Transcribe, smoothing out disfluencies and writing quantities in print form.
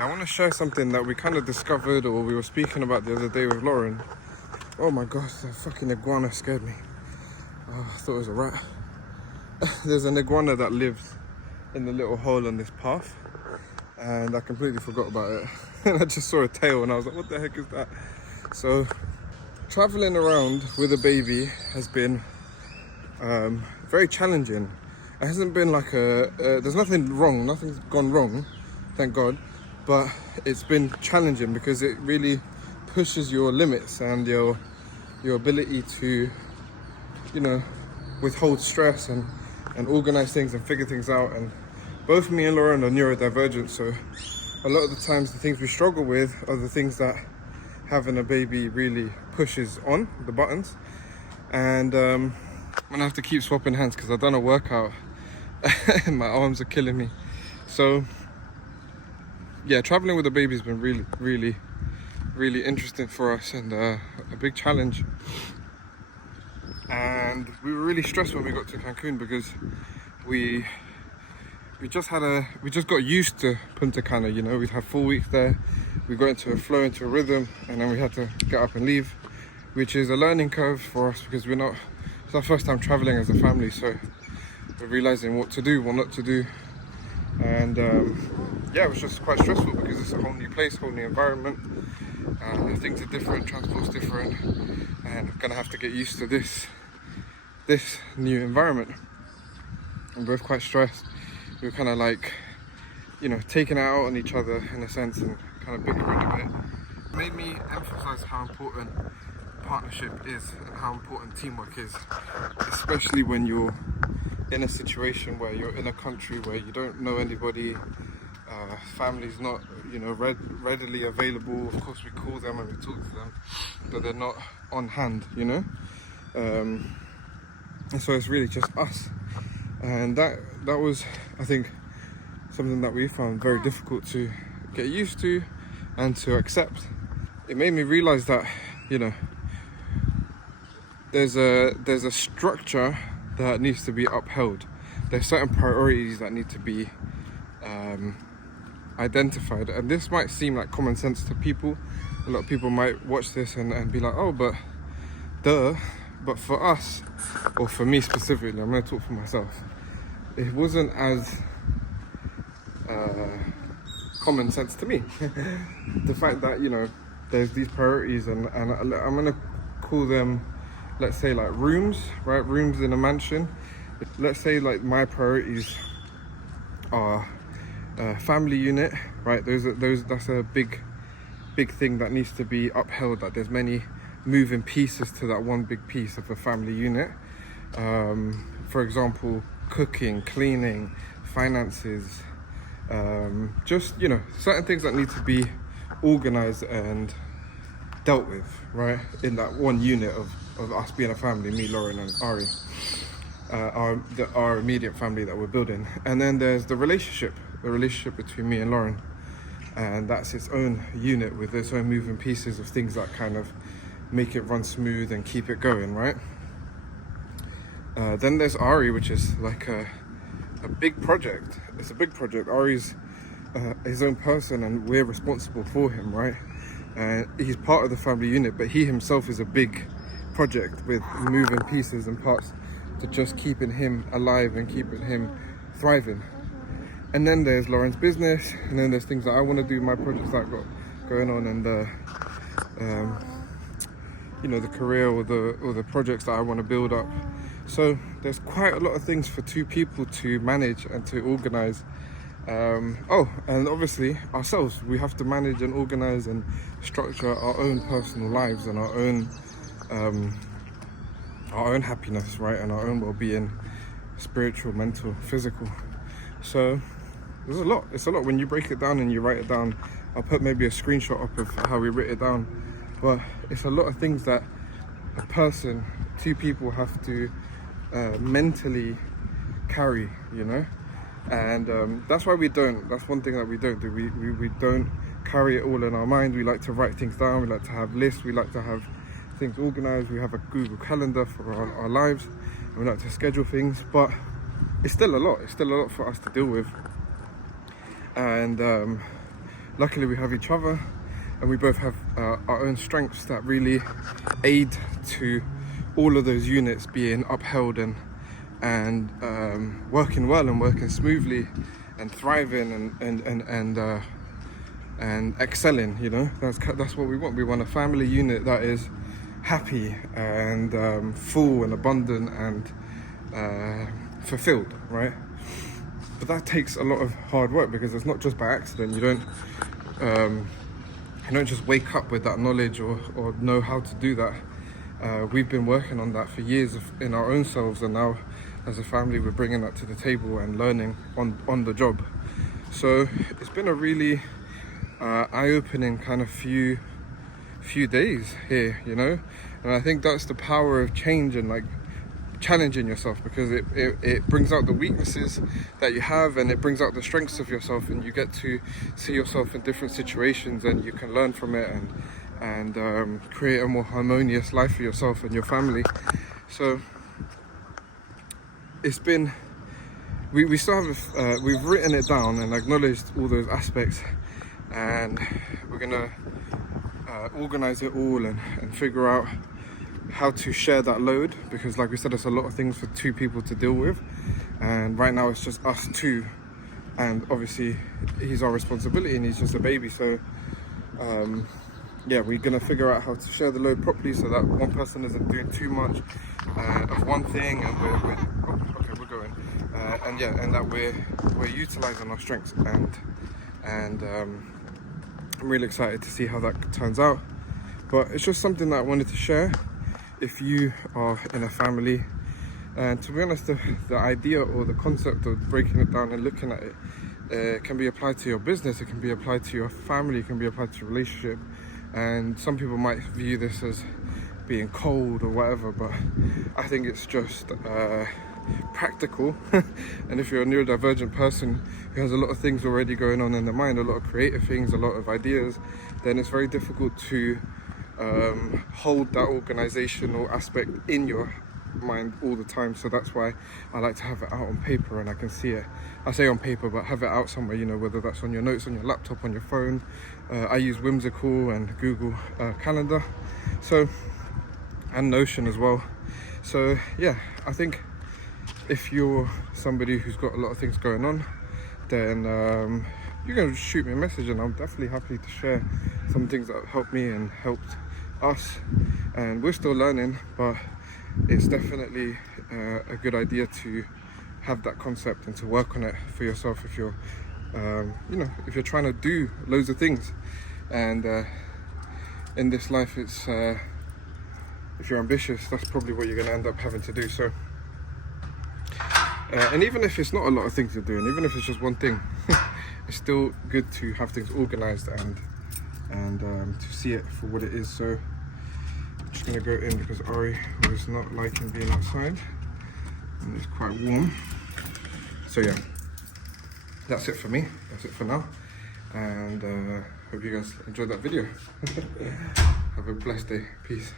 Yeah, I want to share something that we kind of discovered or we were speaking about the other day with Lauren. Oh my gosh, that fucking iguana scared me. Oh, I thought it was a rat. There's an iguana that lives in the little hole on this path, and I completely forgot about it. And I just saw a tail and I was like, what the heck is that? So, traveling around with a baby has been very challenging. It hasn't been like there's nothing wrong, nothing's gone wrong, thank God. But it's been challenging because it really pushes your limits and your ability to, you know, withhold stress and organize things and figure things out. And both me and Lauren are neurodivergent, so a lot of the times the things we struggle with are the things that having a baby really pushes on the buttons. And I'm gonna have to keep swapping hands because I've done a workout and my arms are killing me. So yeah, traveling with a baby has been really interesting for us, and a big challenge. And we were really stressed when we got to Cancun because we just got used to Punta Cana. You know, we'd had 4 weeks there, we got into a flow, into a rhythm, and then we had to get up and leave, which is a learning curve for us because it's our first time traveling as a family, so we're realizing what to do, what not to do. And yeah, it was just quite stressful because it's a whole new place, whole new environment. Things are different, transport's different, and I'm gonna have to get used to this new environment. I'm both quite stressed. We were kind of like, you know, taking it out on each other in a sense and kind of bickering a bit. It made me emphasize how important partnership is and how important teamwork is, especially when you're in a situation where you're in a country where you don't know anybody, family's not, you know, readily available. Of course we call them and we talk to them, but they're not on hand, you know. And so it's really just us, and that was, I think, something that we found very difficult to get used to and to accept. It made me realize that, you know, there's a structure that needs to be upheld. There's certain priorities that need to be identified, and this might seem like common sense to people. A lot of people might watch this and be like, oh, but duh. But for us, or for me specifically, I'm going to talk for myself, it wasn't as common sense to me. The fact that, you know, there's these priorities, and I'm going to call them, let's say, like rooms, right? Rooms in a mansion. Let's say like my priorities are family unit, right? That's a big thing that needs to be upheld. That there's many moving pieces to that one big piece of a family unit. For example, cooking, cleaning, finances, just, you know, certain things that need to be organized and dealt with, right, in that one unit of us being a family, me, Lauren and Ari, our immediate family that we're building. And then there's the relationship between me and Lauren, and that's its own unit with its own moving pieces of things that kind of make it run smooth and keep it going, right? Then there's Ari, which is like a big project. It's a big project. Ari's his own person and we're responsible for him, right? And he's part of the family unit, but he himself is a big project with moving pieces and parts to just keeping him alive and keeping him thriving. And then there's Lauren's business, and then there's things that I want to do, my projects that I've got going on, and you know, the career or the projects that I want to build up. So there's quite a lot of things for two people to manage and to organize. Oh, and obviously ourselves, we have to manage and organize and structure our own personal lives and our own happiness, right, and our own well-being, spiritual, mental, physical. So there's a lot. It's a lot when you break it down and you write it down. I'll put maybe a screenshot up of how we wrote it down, but it's a lot of things that a person, two people, have to mentally carry, you know. And that's why that's one thing that we don't do. We don't carry it all in our mind. We like to write things down, we like to have lists, we like to have things organized, we have a Google Calendar for our lives, and we like to schedule things, but it's still a lot for us to deal with. And luckily we have each other, and we both have our own strengths that really aid to all of those units being upheld and working well and working smoothly and thriving and excelling. You know, that's what we want. We want a family unit that is happy and full and abundant and fulfilled, right? But that takes a lot of hard work, because it's not just by accident. You don't just wake up with that knowledge or know how to do that. We've been working on that for years in our own selves, and now as a family we're bringing that to the table and learning on the job. So it's been a really eye-opening kind of few days here, you know, and I think that's the power of change and like challenging yourself, because it brings out the weaknesses that you have, and it brings out the strengths of yourself, and you get to see yourself in different situations, and you can learn from it and create a more harmonious life for yourself and your family. So it's been, we still have we've written it down and acknowledged all those aspects, and we're gonna organize it all and figure out how to share that load, because like we said, it's a lot of things for two people to deal with, and right now it's just us two, and obviously he's our responsibility and he's just a baby. So yeah, we're gonna figure out how to share the load properly so that one person isn't doing too much of one thing, and we're going and yeah, and that we're utilizing our strengths, and I'm really excited to see how that turns out. But it's just something that I wanted to share. If you are in a family, and to be honest, the idea or the concept of breaking it down and looking at it can be applied to your business, it can be applied to your family, it can be applied to your relationship. And some people might view this as being cold or whatever, but I think it's just practical. And if you're a neurodivergent person who has a lot of things already going on in their mind, a lot of creative things, a lot of ideas, then it's very difficult to hold that organizational aspect in your mind all the time. So that's why I like to have it out on paper and I can see it. I say on paper, but have it out somewhere, you know, whether that's on your notes, on your laptop, on your phone. I use Whimsical and Google Calendar, so, and Notion as well. So yeah, I think if you're somebody who's got a lot of things going on, then you can shoot me a message, and I'm definitely happy to share some things that have helped me and helped us. And we're still learning, but it's definitely a good idea to have that concept and to work on it for yourself if you're you know, if you're trying to do loads of things. And in this life, it's if you're ambitious, that's probably what you're going to end up having to do. So and even if it's not a lot of things you're doing, even if it's just one thing, it's still good to have things organized and to see it for what it is. So I'm just going to go in because Ari was not liking being outside and it's quite warm. So yeah, that's it for me. That's it for now. And hope you guys enjoyed that video. Have a blessed day. Peace.